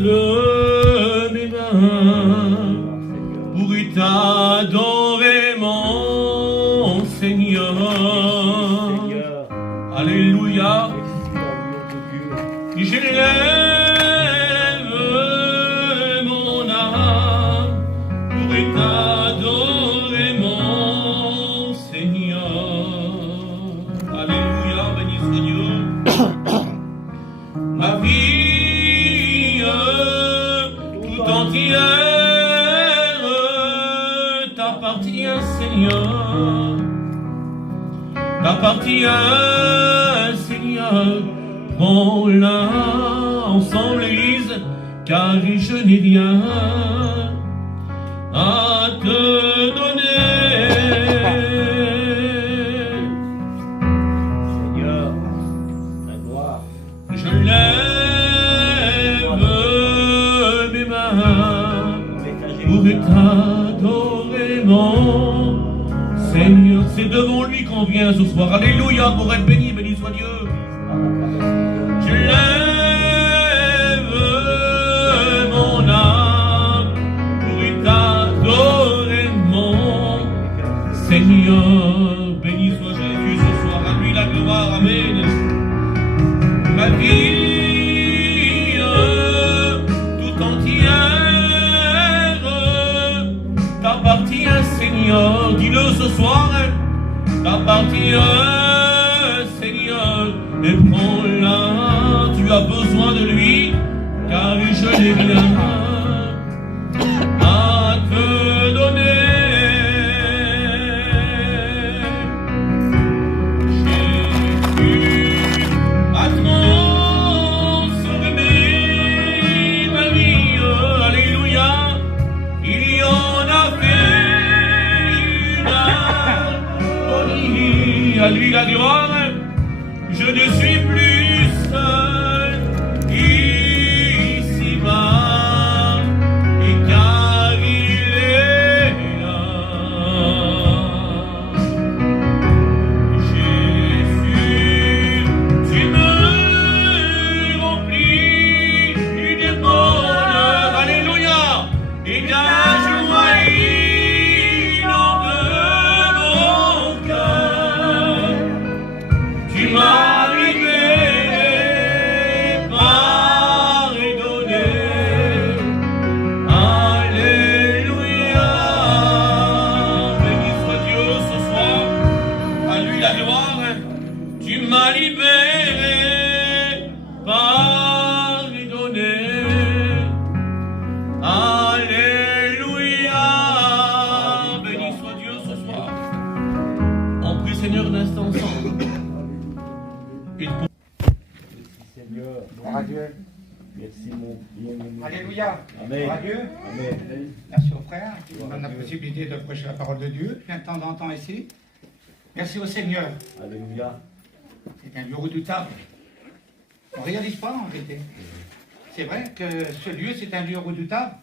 mes mains pour t'adorer, mon Seigneur. Alléluia. Je lève mon âme pour t'adorer, mon Seigneur. Alléluia, béni soit Dieu. Ma vie tout entière t'appartient, Seigneur. T'appartient, Seigneur. Prends-la ensemble, l'Église, car je n'ai rien à te donner. Seigneur, la gloire. Je lève mes mains pour t'adorer, mon Seigneur. C'est devant lui qu'on vient ce soir. Alléluia, pour être béni, béni soit Dieu. Je lève mon âme pour t'adorer, mon Seigneur. Béni soit Jésus ce soir, à lui la gloire, amen. Ma vie tout entière t'appartient, Seigneur. Dis-le ce soir, t'appartient, Seigneur. Et prends-la, tu as besoin de lui, car je n'ai rien à te donner. Jésus a transformé ma vie, alléluia. Il y en a fait une harmonie, à lui la gloire. Je ne suis plus seul ici-bas, et car il est là. Jésus, tu me remplis d'une bonheur, alléluia, et la joie inonde mon cœur. Tu m'as merci mon Alléluia. Amen. Gloire à Dieu. Amen. Merci aux frères qui nous donnent la possibilité de prêcher la parole de Dieu de temps en temps ici. Merci au Seigneur. Alléluia. C'est un lieu redoutable. On ne réalise pas en vérité. C'est vrai que ce lieu, c'est un lieu redoutable.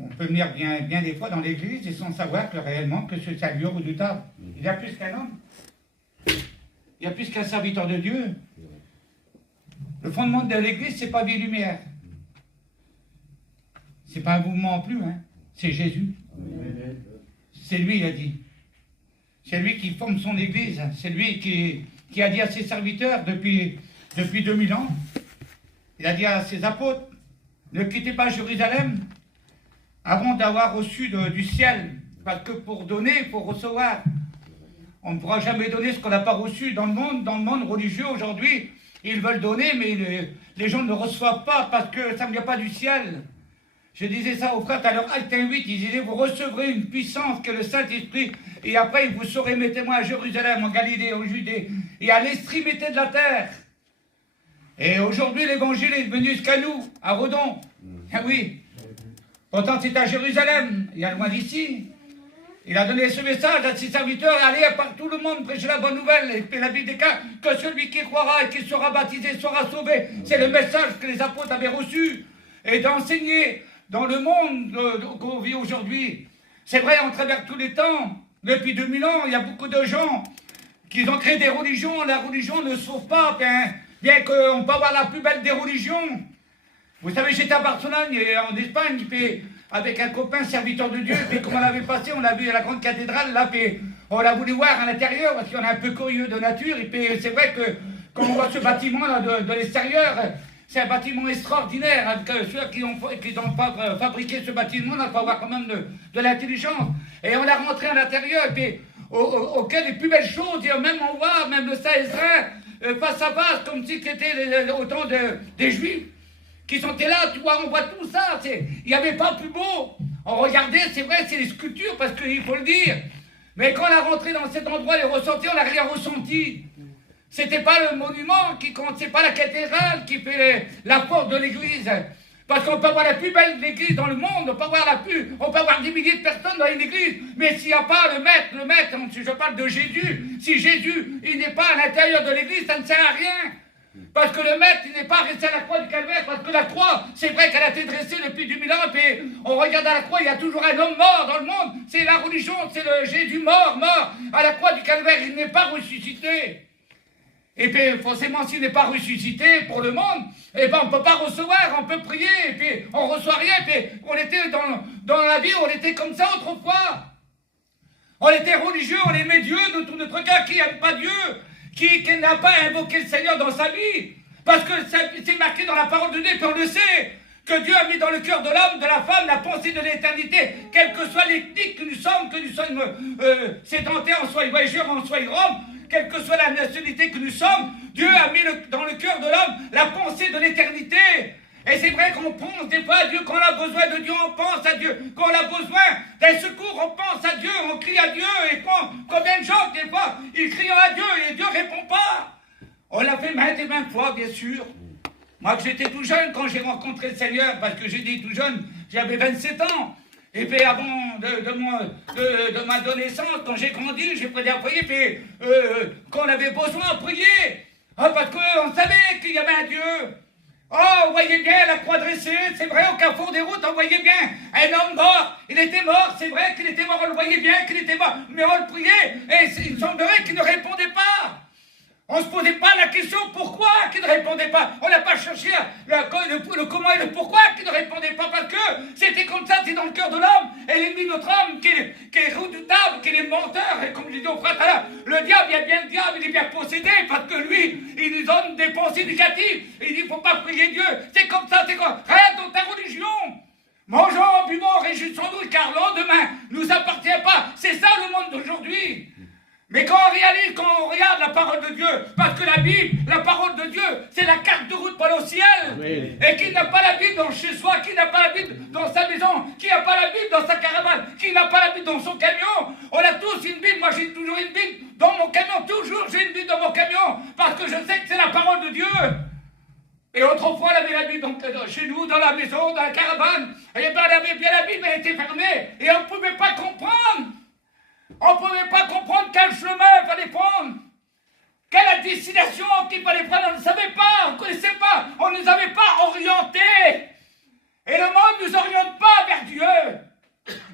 On peut venir bien des fois dans l'église et sans savoir que réellement que c'est un lieu redoutable. Il y a plus qu'un homme. Il y a plus qu'un serviteur de Dieu. Le fondement de l'église, c'est pas vie lumière. C'est pas un mouvement plus, hein. C'est Jésus. Amen. C'est lui, il a dit. C'est lui qui forme son église. C'est lui qui a dit à ses serviteurs depuis 2000 ans. Il a dit à ses apôtres, ne quittez pas Jérusalem avant d'avoir reçu du ciel. Parce que pour donner, il faut recevoir. On ne pourra jamais donner ce qu'on n'a pas reçu dans le monde. Dans le monde religieux aujourd'hui, ils veulent donner, mais les gens ne reçoivent pas parce que ça ne vient pas du ciel. Je disais ça aux frères à leur acte 8, ils disaient, vous recevrez une puissance que le Saint-Esprit, et après vous serez mes témoins à Jérusalem, en Galilée, en Judée, et à l'extrémité de la terre. Et aujourd'hui, l'évangile est venu jusqu'à nous, à Redon. Ah oui. Pourtant, c'est à Jérusalem, il y a loin d'ici. Il a donné ce message à ses serviteurs, allez par tout le monde prêcher la bonne nouvelle, et puis la Bible déclare que celui qui croira et qui sera baptisé sera sauvé. C'est le message que les apôtres avaient reçu, et d'enseigner dans le monde qu'on vit aujourd'hui. C'est vrai, on traverse tous les temps. Depuis 2000 ans, il y a beaucoup de gens qui ont créé des religions. La religion ne sauve pas, bien qu'on peut avoir la plus belle des religions. Vous savez, j'étais à Barcelone, et en Espagne, puis avec un copain serviteur de Dieu, puis comme on avait passé, on a vu la grande cathédrale, là, puis on a voulu voir à l'intérieur, parce qu'on est un peu curieux de nature, et puis c'est vrai que quand on voit ce bâtiment là de l'extérieur, c'est un bâtiment extraordinaire, hein, que ceux qui ont fabriqué ce bâtiment, il faut avoir quand même de l'intelligence. Et on a rentré à l'intérieur, et puis auquel les plus belles choses, et même on voit, même le Saint-Ezra, face à face, comme si c'était autant des Juifs qui sont là, tu vois, on voit tout ça, il n'y avait pas plus beau. On regardait, c'est vrai, c'est les sculptures, parce qu'il faut le dire. Mais quand on a rentré dans cet endroit, les ressentis, on n'a rien ressenti. C'était pas le monument qui compte, c'est pas la cathédrale qui fait la force de l'église. Parce qu'on peut avoir la plus belle église dans le monde, on peut avoir des milliers de personnes dans une église, mais s'il n'y a pas le maître, je parle de Jésus, si Jésus, il n'est pas à l'intérieur de l'église, ça ne sert à rien. Parce que le maître, il n'est pas resté à la croix du calvaire, parce que la croix, c'est vrai qu'elle a été dressée depuis 2000 ans, et on regarde à la croix, il y a toujours un homme mort dans le monde, c'est la religion, c'est le Jésus mort, à la croix du calvaire, il n'est pas ressuscité. Et puis forcément, s'il n'est pas ressuscité pour le monde, eh ben on ne peut pas recevoir, on peut prier, et puis on ne reçoit rien, et puis on était dans la vie, on était comme ça autrefois. On était religieux, on aimait Dieu de tout notre cœur, qui n'aime pas Dieu, qui n'a pas invoqué le Seigneur dans sa vie, parce que c'est marqué dans la parole de Dieu, puis on le sait, que Dieu a mis dans le cœur de l'homme, de la femme, la pensée de l'éternité, quelle que soit l'ethnie que nous sommes sédentaires, en soit voyageurs, en soit Rome, quelle que soit la nationalité que nous sommes, Dieu a mis dans le cœur de l'homme la pensée de l'éternité. Et c'est vrai qu'on pense des fois à Dieu, quand on a besoin de Dieu, on pense à Dieu. Quand on a besoin d'un secours, on pense à Dieu, on crie à Dieu. Et combien de gens, des fois, ils crient à Dieu et Dieu ne répond pas. On l'a fait maintes et maintes fois, bien sûr. Moi, que j'étais tout jeune quand j'ai rencontré le Seigneur, parce que j'ai dit tout jeune, j'avais 27 ans. Et puis avant de ma adolescence, quand j'ai grandi, j'ai prié à prier, puis qu'on avait besoin de prier. Parce qu'on savait qu'il y avait un Dieu. Oh, on voyait bien la croix dressée, c'est vrai, au carrefour des routes, on voyait bien un homme mort. Il était mort, c'est vrai qu'il était mort, on le voyait bien qu'il était mort, mais on le priait, et il semblerait qu'il ne répondait pas. On ne se posait pas la question pourquoi qu'il ne répondait pas. On n'a pas cherché le comment et le pourquoi qu'il ne répondait pas, parce que c'était comme ça, c'est dans le cœur de l'homme. Et l'ennemi de notre homme, qui est redoutable, qui est menteur, et comme je disais au frère tout à l'heure, le diable, il y a bien le diable, il est bien possédé, parce que lui, il nous donne des pensées négatives. Il dit, il ne faut pas prier Dieu. C'est comme ça, c'est quoi? Reste dans ta religion. Mangeons, buvons, réjouissons-nous, car le lendemain ne nous appartient pas. C'est ça le monde d'aujourd'hui. Mais quand on regarde la parole de Dieu, parce que la Bible, la parole de Dieu, c'est la carte de route pour aller au ciel. Amen. Et qui n'a pas la Bible chez soi, qui n'a pas la Bible dans sa maison, qui n'a pas la Bible dans sa caravane, qui n'a pas la Bible dans son camion. On a tous une Bible, moi j'ai toujours une Bible dans mon camion, toujours j'ai une Bible dans mon camion, parce que je sais que c'est la parole de Dieu. Et autrefois, on avait la Bible chez nous, dans la maison, dans la caravane, et bien on avait bien la Bible, elle était fermée, et on ne pouvait pas comprendre. On ne pouvait pas comprendre quel chemin il fallait prendre, quelle destination qu'il fallait prendre, on ne savait pas, on ne connaissait pas, on ne nous avait pas orientés. Et le monde ne nous oriente pas vers Dieu.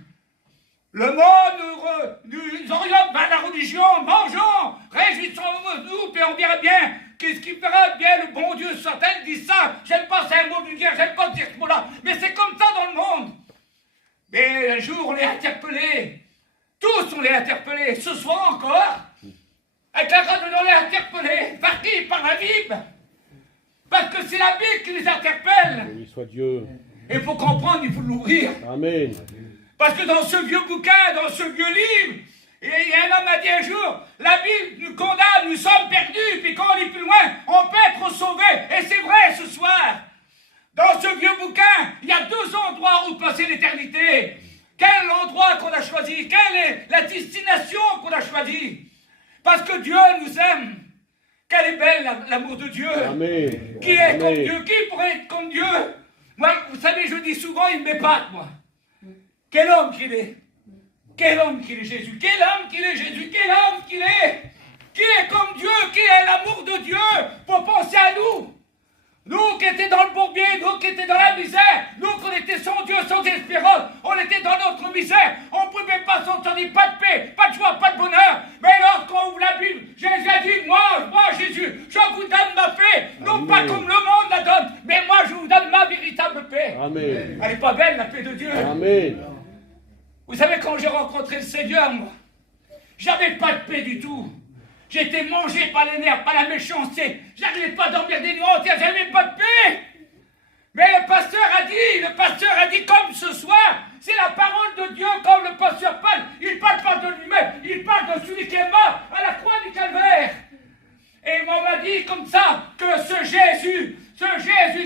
Le monde nous oriente vers la religion, mangeons, réjouissons-nous, puis on verra bien qu'est-ce qui fera bien le bon Dieu. Certains disent ça, j'aime pas, c'est un mot vulgaire, j'aime pas dire ce mot-là, mais c'est comme ça dans le monde. Mais un jour, on est interpellés. Tous on les interpellés, ce soir encore, avec la grâce de Dieu, on les interpellés. Par qui? Par la Bible. Parce que c'est la Bible qui les interpelle. Oui, soit Dieu. Et il faut comprendre, il faut l'ouvrir. Amen. Parce que dans ce vieux bouquin, dans ce vieux livre, et un homme a dit un jour, la Bible nous condamne, nous sommes perdus, puis quand on est plus loin, on peut être sauvés. Et c'est vrai ce soir. Dans ce vieux bouquin, il y a 2 endroits où passer l'éternité. Quel endroit qu'on a choisi? Quelle est la destination qu'on a choisie? Parce que Dieu nous aime. Quelle est belle l'amour de Dieu. Amen. Qui est comme Dieu? Qui pourrait être comme Dieu? Moi, vous savez, je dis souvent, il m'épate, moi. Quel homme qu'il est. Quel homme qu'il est Jésus. Quel homme qu'il est Jésus. Quel homme qu'il est. Qui est comme Dieu. Qui est l'amour de Dieu pour penser à nous. Nous qui étions dans le bourbier, nous qui étions dans la misère, nous qui étions sans Dieu, sans espérance, on était dans notre misère, on ne pouvait pas s'en sortir, pas de paix, pas de joie, pas de bonheur. Mais lorsqu'on ouvre la Bible, Jésus a dit, moi Jésus, je vous donne ma paix, non pas comme le monde la donne, mais moi je vous donne ma véritable Amen. Elle n'est pas belle, la paix de Dieu. Amen. Vous savez, quand j'ai rencontré le Seigneur, moi, j'avais pas de paix du tout. J'étais mangé par les nerfs, par la méchanceté. J'arrivais pas à dormir des nuits entières, j'avais pas de paix. Mais le pasteur a dit comme ce soir, c'est la parole de Dieu, comme le pasteur parle. Il parle pas de lui-même, il parle de celui qui est mort à la croix du calvaire. Et on m'a dit comme ça, que ce Jésus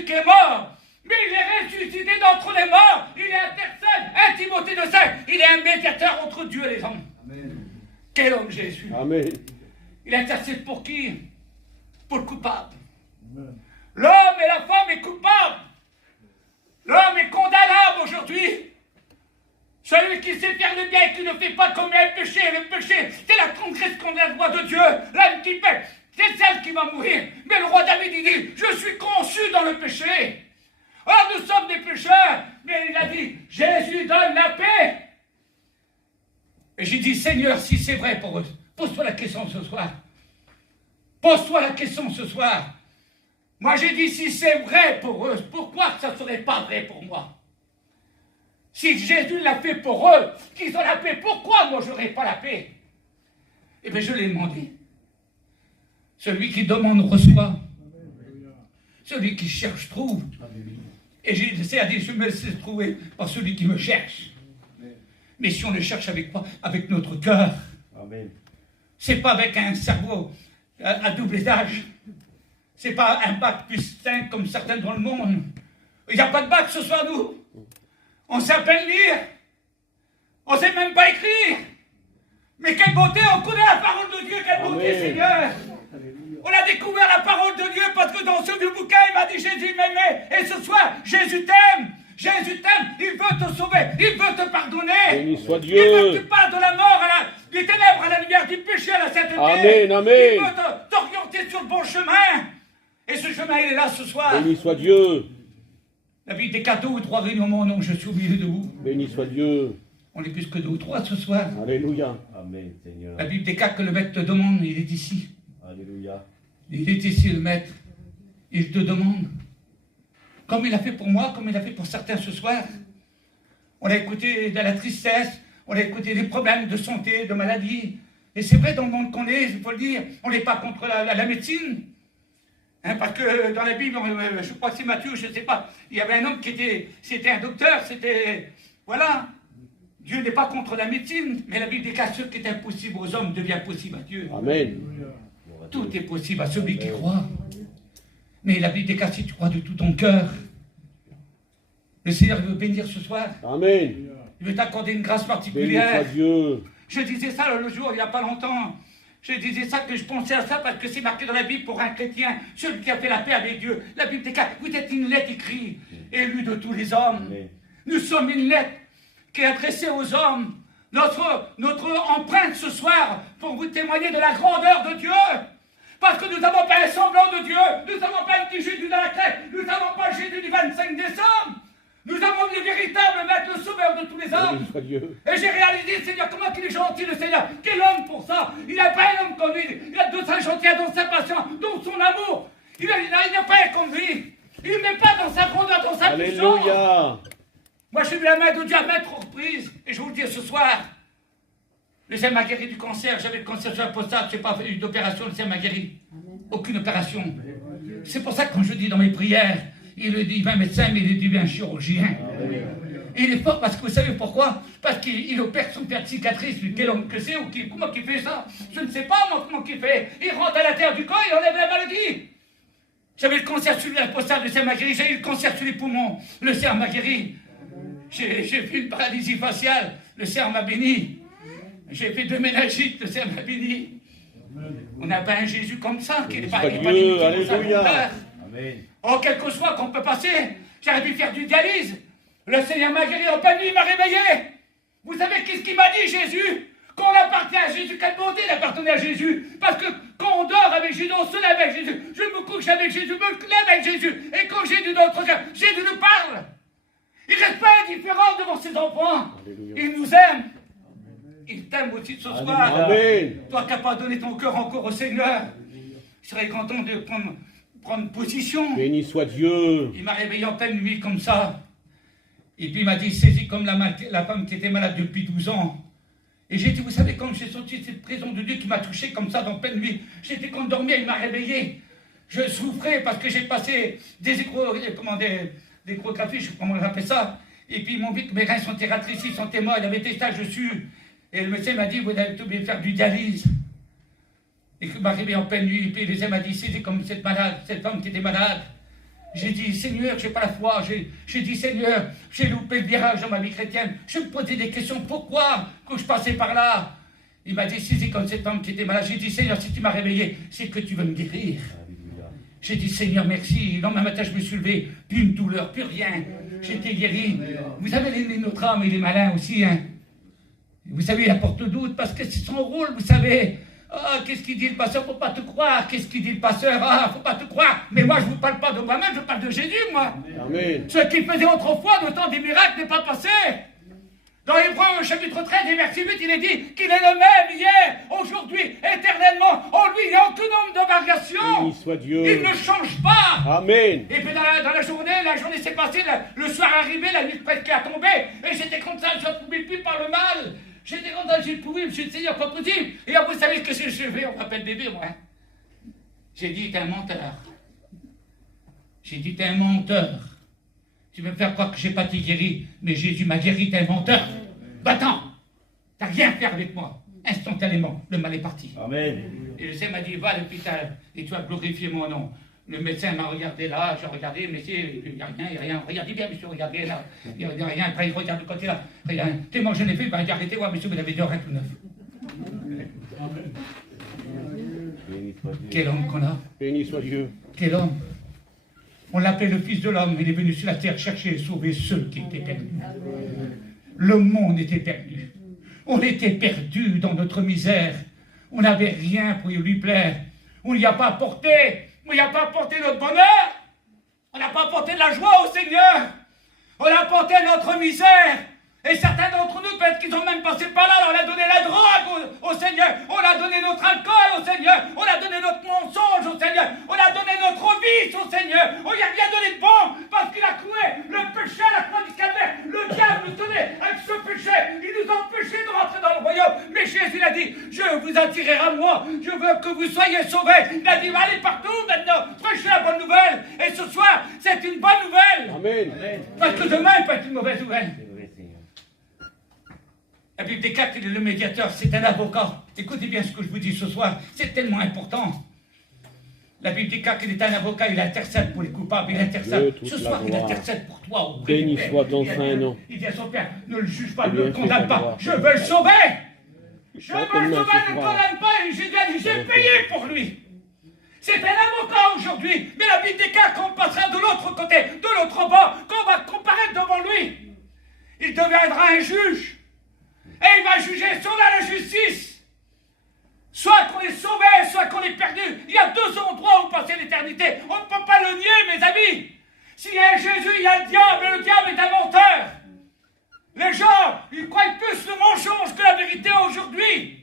qui est mort, mais il est ressuscité d'entre les morts, il est intercède, intimité de sang, il est un médiateur entre Dieu et les hommes. Amen. Quel homme Jésus. Amen. Il intercède pour qui? Pour le coupable. Amen. L'homme et la femme est coupable. L'homme est condamnable aujourd'hui. Celui qui sait faire le bien et qui ne fait pas commet le péché, c'est la transgression de la loi de Dieu. L'âme qui paie, c'est celle qui va mourir. Mais le roi David, il dit, je suis conçu dans le péché. Or, nous sommes des pécheurs. Mais il a dit, Jésus donne la paix. Et j'ai dit, Seigneur, si c'est vrai pour eux, pose-toi la question ce soir. Pose-toi la question ce soir. Moi, j'ai dit, si c'est vrai pour eux, pourquoi ça ne serait pas vrai pour moi? Si Jésus l'a fait pour eux, qu'ils ont la paix, pourquoi moi, je n'aurais pas la paix? Eh bien, je l'ai demandé. Celui qui demande reçoit. Celui qui cherche trouve. Et j'ai laissé à dire, je me laisse trouver par celui qui me cherche. Mais si on le cherche avec quoi? Avec notre cœur. C'est pas avec un cerveau à double étage. C'est pas un bac plus 5 comme certains dans le monde. Il n'y a pas de bac ce soir, nous. On sait à peine lire. On ne sait même pas écrire. Mais quelle beauté, on connaît la parole de Dieu, quelle beauté, Amen. Seigneur. On a découvert la parole de Dieu parce que dans ce bouquin, il m'a dit Jésus m'aimait. Et ce soir, Jésus t'aime. Jésus t'aime, il veut te sauver, il veut te pardonner. Béni soit Dieu. Il veut que tu parles de la mort, du ténèbre à la lumière, du péché à la sainteté. Amen, amen. Il veut t'orienter sur le bon chemin. Et ce chemin, il est là ce soir. Béni soit Dieu. La Bible des 4 ou 3 réunions, mon nom, je suis au milieu de vous. Béni soit Dieu. On est plus que 2 ou 3 ce soir. Alléluia. Amen, Seigneur. La Bible des 4 que le maître te demande, il est ici. Alléluia. Il est ici, le maître. Il te demande. Comme il a fait pour moi, comme il a fait pour certains ce soir. On a écouté de la tristesse, on a écouté des problèmes de santé, de maladie. Et c'est vrai, dans le monde qu'on est, il faut le dire, on n'est pas contre la médecine. Hein, parce que dans la Bible, je crois que c'est Matthieu, je ne sais pas, il y avait un homme c'était un docteur, voilà. Dieu n'est pas contre la médecine, mais la Bible dit qu'à ce qui est impossible aux hommes devient possible à Dieu. Amen. Tout est possible à celui qui croit. Mais la Bible dit qu'à si tu crois de tout ton cœur, le Seigneur veut bénir ce soir. Amen. Il veut t'accorder une grâce Béni particulière. soit Dieu. Je disais ça le jour, il n'y a pas longtemps. Je disais ça, que je pensais à ça parce que c'est marqué dans la Bible pour un chrétien, celui qui a fait la paix avec Dieu. La Bible dit que vous êtes une lettre écrite et lue de tous les hommes. Amen. Nous sommes une lettre qui est adressée aux hommes. Notre empreinte ce soir pour vous témoigner de la grandeur de Dieu. Parce que nous n'avons pas un semblant de Dieu. Nous n'avons pas un petit Jésus dans la crête. Nous n'avons pas Jésus du 25 décembre. Nous avons le véritable maître, le sauveur de tous les hommes. Béni soit Dieu. Et j'ai réalisé, Seigneur, comment il est gentil, le Seigneur. Quel homme pour ça. Il n'a pas un homme comme lui. Il a de sa gentillesse, dans sa patience, dans son amour. Il n'a pas un comme lui. Il ne met pas dans sa grandeur, dans sa puissance. Alléluia. Moi, je suis la main de Dieu à maintes reprises. Et je vous le dis ce soir. Le Seigneur m'a guéri du cancer. J'avais le cancer sur la prostate. Je n'ai pas eu d'opération. Le Seigneur m'a guéri. Aucune opération. C'est pour ça que quand je dis dans mes prières, il est divin médecin, mais il est divin chirurgien. Et il est fort parce que vous savez pourquoi? Parce qu'il opère son père de cicatrice. Quel homme que c'est ou comment il fait ça? Je ne sais pas moi comment il fait. Il rentre à l'intérieur du corps, il enlève la maladie. J'avais le cancer sur la prostate, le Seigneur m'a guéri. J'ai eu le cancer sur les poumons, le Seigneur m'a guéri. J'ai fait une paralysie faciale, le Seigneur m'a béni. J'ai fait 2 méningites, le Seigneur m'a béni. On n'a pas un Jésus comme ça, qui n'est pas Dieu, alléluia. Amen. Oh, quel que soit qu'on peut passer, j'aurais dû faire du dialyse. Le Seigneur m'a guéri en pleine nuit, il m'a réveillé. Vous savez qu'est-ce qu'il m'a dit, Jésus? Qu'on appartient à Jésus, quelle beauté d'appartenir à Jésus. Parce que quand on dort avec Jésus, on se lève avec Jésus. Je me couche avec Jésus, je me lève avec Jésus. Et quand Jésus dans notre cœur, Jésus nous parle. Il ne reste pas indifférent devant ses enfants. Alléluia. Il nous aime. Il t'aime aussi ce soir. Amen. Toi qui n'as pas donné ton cœur encore au Seigneur, je serais content de prendre position. Béni soit Dieu. Il m'a réveillé en pleine nuit comme ça. Et puis il m'a dit, saisis comme la femme qui était malade depuis 12 ans. Et j'ai dit, vous savez, quand j'ai senti cette présence de Dieu qui m'a touché comme ça dans pleine nuit, j'étais quand dormir, il m'a réveillé. Je souffrais parce que j'ai passé des échographies, je sais pas comment on appelle ça. Et puis ils m'ont dit que mes reins sont rétrécis, ils sont morts, il y avait des taches dessus. Et le médecin m'a dit, vous allez obligé de faire du dialyse. Et qu'il m'a réveillé en pleine nuit. Et puis le médecin m'a dit, c'est comme cette femme qui était malade. J'ai dit, Seigneur, j'ai pas la foi. J'ai dit, Seigneur, j'ai loupé le virage dans ma vie chrétienne. Je me posais des questions, pourquoi que je passais par là? Il m'a dit, si c'est comme cette femme qui était malade. J'ai dit, Seigneur, si tu m'as réveillé, c'est que tu veux me guérir. J'ai dit, Seigneur, merci. Le lendemain matin, je me suis levé, plus une douleur, plus rien. J'étais guéri. Vous savez, notre âme, il est malin aussi. Hein. Vous savez, il apporte le doute parce que c'est son rôle, vous savez. Ah, qu'est-ce qu'il dit le pasteur? Faut pas te croire. Qu'est-ce qu'il dit le pasteur? Ah, faut pas te croire. Mais moi, je vous parle pas de moi-même, je parle de Jésus, moi. Amen. Ce qu'il faisait autrefois, le temps des miracles n'est pas passé. Dans Hébreux, chapitre 13, et verset 8, il est dit qu'il est le même hier, aujourd'hui, éternellement. En lui, il n'y a aucun nombre de variations. Béni soit Dieu. Il ne change pas. Amen. Et puis dans la journée s'est passée, le soir arrivé, la nuit presque à tomber. Et j'étais comme ça, je ne pouvais plus par le mal. J'étais comme ça, j'ai pourri, je me suis dit, Seigneur, pas possible. Et là, vous savez ce que j'ai fait, on m'appelle bébé, moi. Hein. J'ai dit, t'es un menteur. J'ai dit, t'es un menteur. Tu veux me faire croire que je n'ai pas été guéri, mais Jésus m'a guéri, t'es un menteur. Va-t'en, t'as rien à faire avec moi. Instantanément, le mal est parti. Amen. Et le Seigneur m'a dit, va à l'hôpital et tu vas glorifier mon nom. Le médecin m'a regardé là, j'ai regardé, monsieur, il n'y a rien. Regardez bien, monsieur, regardez là. Il n'y a rien. Après, il regarde de côté là. Rien. Tellement je l'ai fait, il dit, arrêtez, moi, monsieur, vous avez deux reins tout neuf. Quel homme qu'on a. Béni soit Dieu. Quel homme. On l'appelait le Fils de l'homme. Il est venu sur la terre chercher et sauver ceux qui étaient perdus. Le monde était perdu. On était perdus dans notre misère. On n'avait rien pour lui plaire. On n'y a pas apporté. On n'y a pas apporté notre bonheur. On n'a pas apporté de la joie au Seigneur. On a apporté notre misère. Et certains d'entre nous, peut-être qu'ils ont même passé par là, on a donné la drogue au Seigneur, on a donné notre alcool au Seigneur, on a donné notre mensonge au Seigneur, on a donné notre vice au Seigneur, on lui a rien donné de bon, parce qu'il a cloué le péché à la croix du calvaire. Le diable nous tenait avec ce péché, il nous empêchait de rentrer dans le royaume. Mais Jésus a dit, je vous attirerai à moi, je veux que vous soyez sauvés. Il a dit, allez partout maintenant, prêchez la bonne nouvelle. Et ce soir, c'est une bonne nouvelle. Amen. Parce que demain peut être une mauvaise nouvelle. La Bible déclare qu'il est le médiateur, c'est un avocat. Écoutez bien ce que je vous dis ce soir, c'est tellement important. La Bible déclare qu'il est un avocat, il intercède pour les coupables, il intercède. Ce soir, il intercède pour toi. Auprès Béni du Père. soit ton Saint-Nom. Il dit à son Père, ne le juge pas, Eh ne le bien, condamne fais pas. gloire. Je veux le sauver. Je veux le Certainement, sauver, ce ne le soir. condamne pas. Et j'ai payé pour lui. C'est un avocat aujourd'hui. Mais la Bible déclare qu'on passera de l'autre côté, de l'autre bord, qu'on va comparaître devant lui. Il deviendra un juge. Et il va juger sur la justice. Soit qu'on est sauvé, soit qu'on est perdu. Il y a deux endroits où passer l'éternité. On ne peut pas le nier, mes amis. S'il y a un Jésus, il y a le diable, et le diable est un menteur. Les gens, ils croient plus le mensonge que la vérité aujourd'hui.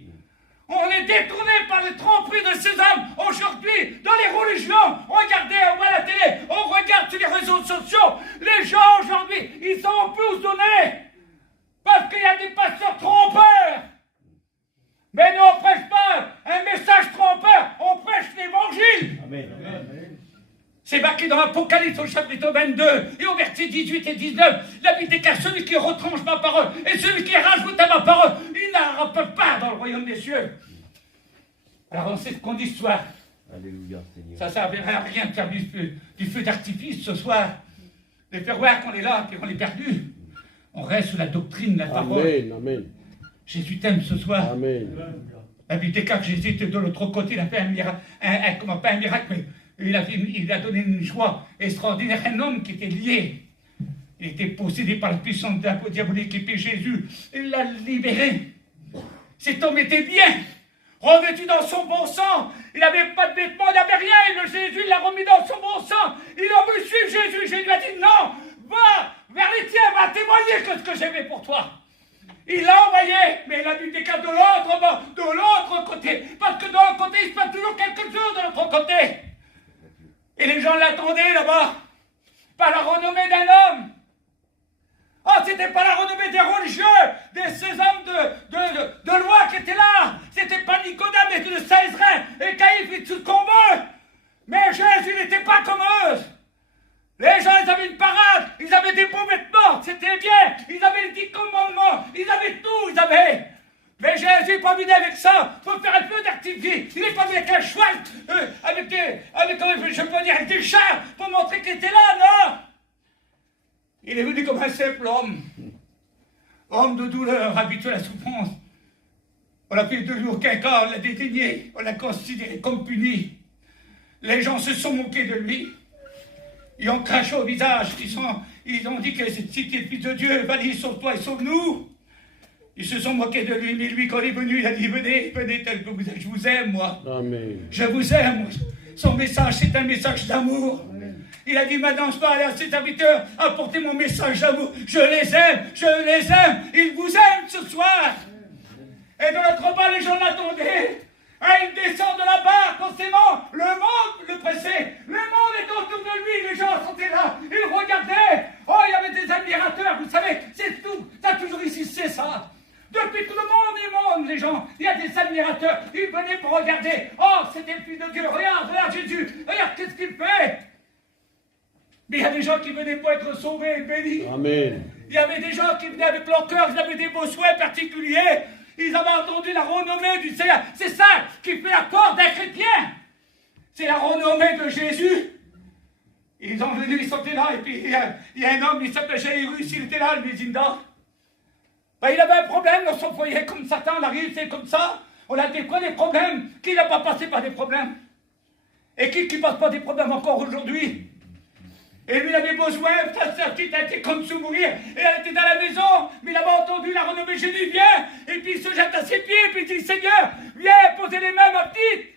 On est détourné par les tromperies de ces hommes aujourd'hui, dans les religions. Regardez, on voit la télé, on regarde sur les réseaux sociaux. Les gens aujourd'hui, ils sont plus donnés. Parce qu'il y a des pasteurs trompeurs. Mais nous, on ne prêche pas un message trompeur, on prêche l'évangile. Amen. C'est marqué dans l'Apocalypse au chapitre 22 et au verset 18 et 19. La Bible déclare, celui qui retranche ma parole et celui qui rajoute à ma parole, il n'en peut pas dans le royaume des cieux. Alors on sait ce qu'on dit ce soir. Alléluia, Seigneur. Ça ne servira à rien de faire du feu d'artifice ce soir. De faire voir qu'on est là et qu'on est perdu. On reste sous la doctrine, la parole. Amen. Amen. Jésus t'aime ce soir. Amen. La Bible déclare que Jésus était de l'autre côté, il a fait un miracle, comment pas un miracle, mais il a donné une joie extraordinaire. Un homme qui était lié, il était possédé par la puissance diabolique, et puis Jésus, il l'a libéré. Cet homme était bien, revêtu dans son bon sang, il n'avait pas de vêtements, il n'avait rien, et le Jésus l'a remis dans son bon sang. Il a voulu suivre Jésus, Jésus a dit non, va vers les tiens, va témoigner que ce que j'ai fait pour toi. Il l'a envoyé, mais la Bible déclare de l'autre bord, de l'autre côté, parce que de l'autre côté, il se passe toujours quelque chose de l'autre côté. Et les gens l'attendaient là-bas, par la renommée d'un homme. Oh, C'était pas la renommée des religieux, ces hommes de loi qui étaient là. C'était pas Nicodème, mais de César et Caïphe et tout comme eux. Mais Jésus n'était pas comme eux. Les gens, ils avaient une parade, ils avaient des beaux vêtements, c'était bien, ils avaient les 10 commandements, ils avaient tout, ils avaient. Mais Jésus n'est pas venu avec ça, il faut faire un peu d'activité. Il n'est pas venu avec un cheval, avec des chars, pour montrer qu'il était là, non. Il est venu comme un simple homme, homme de douleur, habitué à la souffrance. On l'a fait de lui aucun cas, on l'a dédaigné, on l'a considéré comme puni. Les gens se sont moqués de lui. Ils ont craché au visage, ils ont dit que si tu es le fils de Dieu, vas-y, sauve-toi et sauve-nous. Ils se sont moqués de lui, mais lui, quand il est venu, il a dit, venez, venez tel que vous êtes, je vous aime, moi. Amen. Je vous aime. Son message, c'est un message d'amour. Il a dit, maintenant, je parle à ses serviteurs, apportez mon message d'amour. Je les aime, ils vous aiment ce soir. Et de l'autre bas, les gens l'attendaient. Il descend de là-bas, forcément, le monde le pressait. Le monde était autour de lui, les gens sont là. Ils regardaient. Oh, il y avait des admirateurs, vous savez, c'est tout. Ça a toujours ici, c'est ça. Depuis tout le monde, les gens, il y a des admirateurs. Ils venaient pour regarder. Oh, c'était le Fils de Dieu. Regarde Jésus. Regarde, qu'est-ce qu'il fait. Mais il y a des gens qui venaient pour être sauvés et bénis. Amen. Il y avait des gens qui venaient avec leur cœur, ils avaient des beaux souhaits particuliers. Ils avaient entendu la renommée du Seigneur. C'est ça qui fait la force d'un chrétien. C'est la renommée de Jésus. Ils sont venus, ils sont là, et puis il y a un homme, il s'appelait Jairus, il était là, le Mézinda. Il avait un problème dans son foyer, comme Satan l'arrive, c'est comme ça. On a des problèmes. Qui n'a pas passé par des problèmes? Et qui passe pas des problèmes encore aujourd'hui? Et lui, il avait besoin, sa sœur petite a été comme sous mourir, et elle était dans la maison, mais il avait entendu la renommée Jésus, viens, et puis il se jette à ses pieds, et puis il dit, Seigneur, viens, posez les mains à ma petite,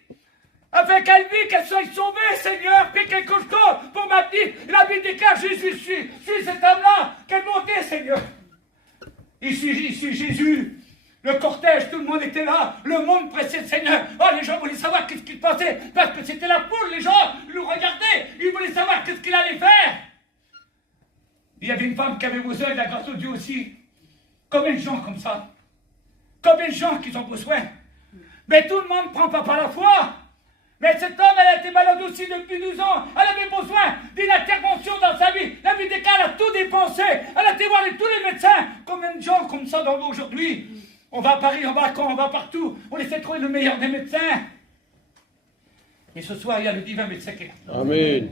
afin qu'elle vit, qu'elle soit sauvée, Seigneur, fais quelque chose pour ma petite. La Bible déclare, Jésus suis cet homme-là, quelle bonté, Seigneur. Il suit Jésus. Le cortège, tout le monde était là, le monde pressait le Seigneur. Oh, les gens voulaient savoir qu'est-ce qu'il passait, parce que c'était la foule, les gens le regardaient, ils voulaient savoir qu'est-ce qu'il allait faire. Il y avait une femme qui avait besoin de la grâce de Dieu aussi. Combien de gens comme ça? Combien de gens qui ont besoin? Mais tout le monde ne prend pas par la foi. Mais cette femme, elle a été malade aussi depuis 12 ans. Elle avait besoin d'une intervention dans sa vie. La vie d'écart, elle a tout dépensé. Elle a été voir tous les médecins. Combien de gens comme ça dans aujourd'hui? On va à Paris, on va à Caen, on va partout. On essaie de trouver le meilleur des médecins. Et ce soir, il y a le divin médecin qui est là. Amen.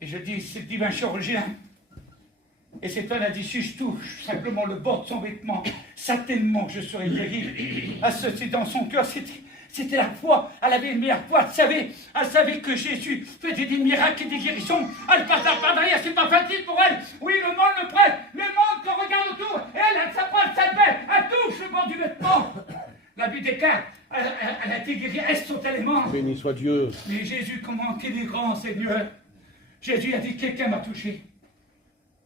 Et je dis, c'est le divin chirurgien. Et cette femme a dit, si je touche simplement le bord de son vêtement, certainement je serai guéri. C'est dans son cœur, c'était la foi. Elle avait une meilleure foi. Elle savait que Jésus faisait des miracles et des guérisons. Elle passe par derrière, c'est pas facile pour elle. Oui, le monde le prête. Le monde qu'on regarde autour. Elle s'approche, elle touche le bord du vêtement. La Bible déclare, elle a été guérie, elle saute élément. Béni soit Dieu. Mais Jésus, comment qu'il est grand, Seigneur. Jésus a dit, quelqu'un m'a touché.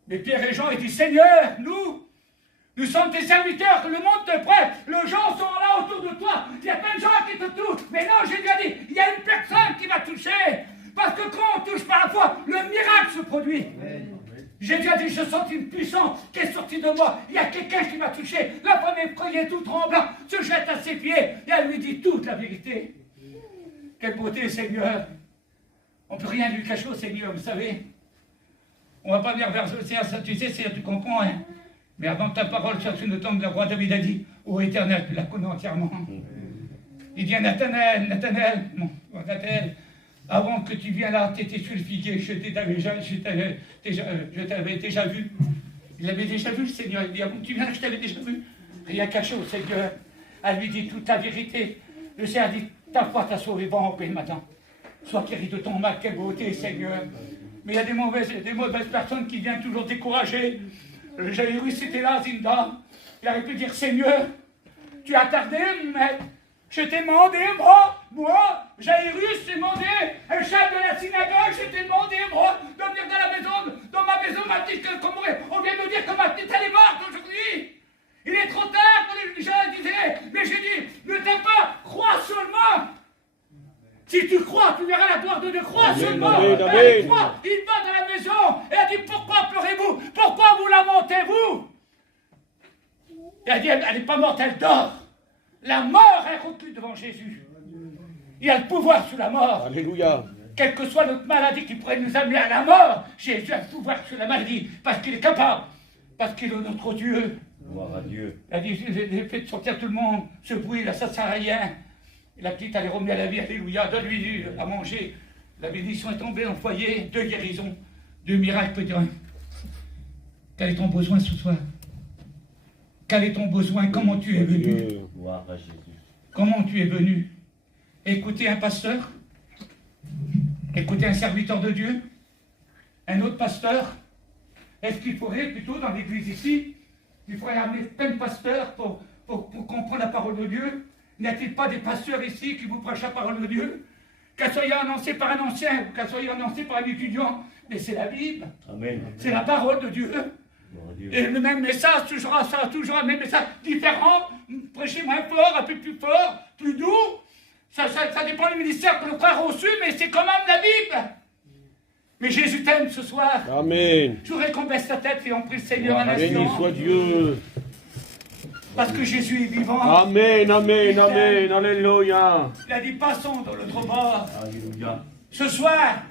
Mais Pierre et Jean, ils disent, Seigneur, nous sommes tes serviteurs, le monde te prête, les gens sont là autour de toi, il y a plein de gens qui te touchent. Mais non, Jésus a dit, il y a une personne qui va toucher. Parce que quand on touche par la foi, le miracle se produit. Jésus a dit, je sens une puissance qui est sortie de moi. Il y a quelqu'un qui m'a touché. La femme effrayée, tout tremblant, se jette à ses pieds et elle lui dit toute la vérité. Quelle beauté, Seigneur. On ne peut rien lui cacher au Seigneur, vous savez. On ne va pas venir vers le Seigneur, ça tu sais, Seigneur, tu comprends, hein. Mais avant que ta parole cherche une tombe, le roi David a dit, ô Éternel, tu la connais entièrement. Il dit à Nathanaël, avant que tu viennes là, tu étais sur le figuier, je t'avais déjà vu. Il avait déjà vu le Seigneur. Il dit, avant que tu viennes là, je t'avais déjà vu. Rien caché au Seigneur. Elle lui dit toute la vérité. Le Seigneur dit, ta foi t'a sauvé, va en paix maintenant. Sois guéri de ton mal, quelle beauté, Seigneur. Mais il y a des mauvaises personnes qui viennent toujours décourager. Jairus était là, Zinda. Il aurait pu dire, Seigneur, tu as tardé, maître. Je t'ai demandé, moi, Jairus, j'ai demandé, un chef de la synagogue, je t'ai demandé, moi, de venir dans ma maison, ma petite, on vient de dire que ma petite, elle est morte aujourd'hui. Il est trop tard pour les gens disaient, mais j'ai dit, ne t'aime pas, crois seulement. Si tu crois, tu verras la gloire de Dieu. Crois seulement. Elle croit. Il va dans la maison et elle dit, pourquoi pleurez-vous? Pourquoi vous lamentez-vous? Il a dit, elle n'est pas morte, elle dort. La mort est reclue devant Jésus. Il a le pouvoir sur la mort. Alléluia. Quelle que soit notre maladie qui pourrait nous amener à la mort, Jésus a le pouvoir sur la maladie, parce qu'il est capable, parce qu'il est notre Dieu. Gloire à Dieu. Il a dit, j'ai fait sortir tout le monde, ce bruit là, ça ne sert à rien. Et la petite, elle est revenue à la vie, alléluia, donne-lui à manger. La bénédiction est tombée dans le foyer, 2 guérisons, 2 miracles, peut dire. Quel est ton besoin ce soir? Quel est ton besoin? Comment tu es venu? Gloire à Jésus. Comment tu es venu? Écouter un pasteur? Écouter un serviteur de Dieu? Un autre pasteur? Est-ce qu'il faudrait plutôt dans l'église ici, il faudrait amener plein de pasteurs pour comprendre la parole de Dieu? N'y a-t-il pas des pasteurs ici qui vous prêchent la parole de Dieu? Qu'elle soit annoncée par un ancien, ou qu'elle soit annoncée par un étudiant, mais c'est la Bible. Amen. C'est la parole de Dieu. Gloire à Dieu. Et le même message, ça toujours un même message différent, prêcher moins fort, un peu plus fort, plus doux. Ça dépend du ministère que le frère a reçu, mais c'est quand même la Bible. Mais Jésus t'aime ce soir. Amen. Je voudrais qu'on baisse la tête et on prie le Seigneur un Béni instant. soit Dieu. Parce que Jésus est vivant. Amen, amen, amen. Alléluia. Il a dit passons de l'autre bord. Alléluia. Ce soir,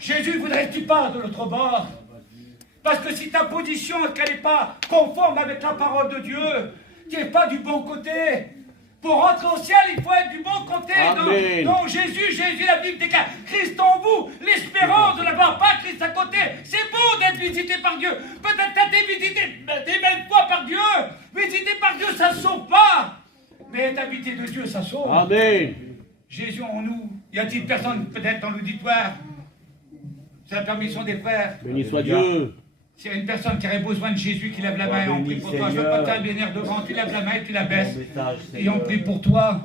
Jésus voudrait que tu parles de l'autre bord. Parce que si ta position qu'elle n'est pas conforme avec la parole de Dieu, tu n'es pas du bon côté. Pour rentrer au ciel, il faut être du bon côté. Amen. Non, Jésus, la Bible déclare, Christ en vous, l'espérance de n'avoir pas Christ à côté. C'est beau d'être visité par Dieu. Peut-être que tu as été visité des mêmes fois par Dieu. Visité par Dieu, ça ne sauve pas. Mais être habité de Dieu, ça sauve. Amen. Jésus en nous. Y a-t-il personne peut-être dans l'auditoire? C'est la permission des frères. Béni soit Dieu. S'il y a une personne qui aurait besoin de Jésus, qui lève la main et on prie pour toi. Je ne veux pas te bénir devant, tu lèves la main et tu la baisses. Et on prie pour toi.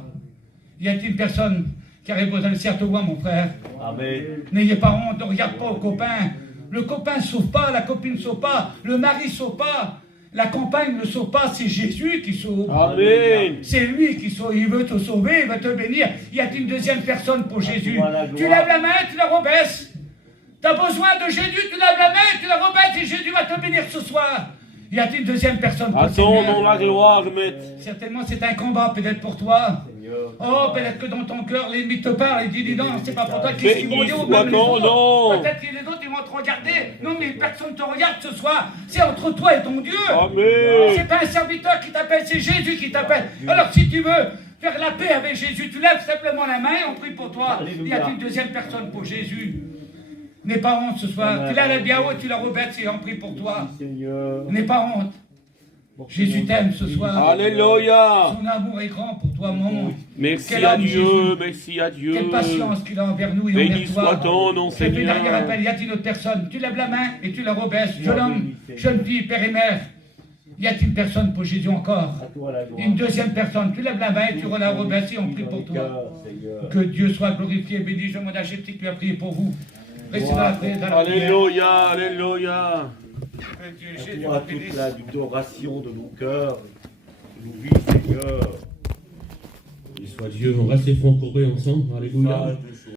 Y a-t-il une personne qui aurait besoin de serre-toi, mon frère? Amen. N'ayez pas honte, ne regarde pas au copain. Le copain ne sauve pas, la copine ne sauve pas, le mari ne sauve pas, la compagne ne sauve pas, c'est Jésus qui sauve. Amen. C'est lui qui sauve, il veut te sauver, il veut te bénir. Y a-t-il une deuxième personne pour Jésus? Voilà, Tu lèves la main, tu la rebaisses. Tu as besoin de Jésus, tu lèves la main, tu la rebaisses et Jésus va te bénir ce soir. Y a-t-il une deuxième personne pour Attendons la gloire, maître. Certainement c'est un combat peut-être pour toi. Oh, peut-être que dans ton cœur, l'ennemi te parle et dit non, c'est pas pour toi, qu'est-ce qu'ils vont dire aux mêmes les autres? non. Peut-être que les autres, ils vont te regarder. Non, mais personne ne te regarde ce soir. C'est entre toi et ton Dieu. Amen. C'est pas un serviteur qui t'appelle, c'est Jésus qui t'appelle. Alors, si tu veux faire la paix avec Jésus, tu lèves simplement la main et on prie pour toi. Il y a une deuxième personne pour Jésus. N'aie pas honte ce soir. Tu la lèves bien haut, tu la rebêtes et on prie pour toi. Seigneur. N'aie pas honte. Jésus t'aime ce soir. Alléluia. Son amour est grand pour toi, mon. Merci Quel à homme, Dieu, Jésus. merci à Dieu. Quelle patience qu'il a envers nous et Béni envers toi. soit ton nom, Je fais Seigneur. dernier appel, y a-t-il une autre personne? Tu lèves la main et tu la rebaisses. Jeune homme, jeune fille, père et mère. Y a-t-il une personne pour Jésus encore? À toi la gloire. Une deuxième personne, tu lèves la main et tu la rebaisses et on prie pour toi. Seigneur. Que Dieu soit glorifié, béni. Je m'en achète qui a prié pour vous. Restez dans la prière, dans la prière. Alléluia, alléluia. Que Dieu, À Jésus, toi vous bénisse. toute l'adoration de nos cœurs. Nous vit, Seigneur. Béni soit Dieu, on reste les fronts courbés ensemble. Alléluia.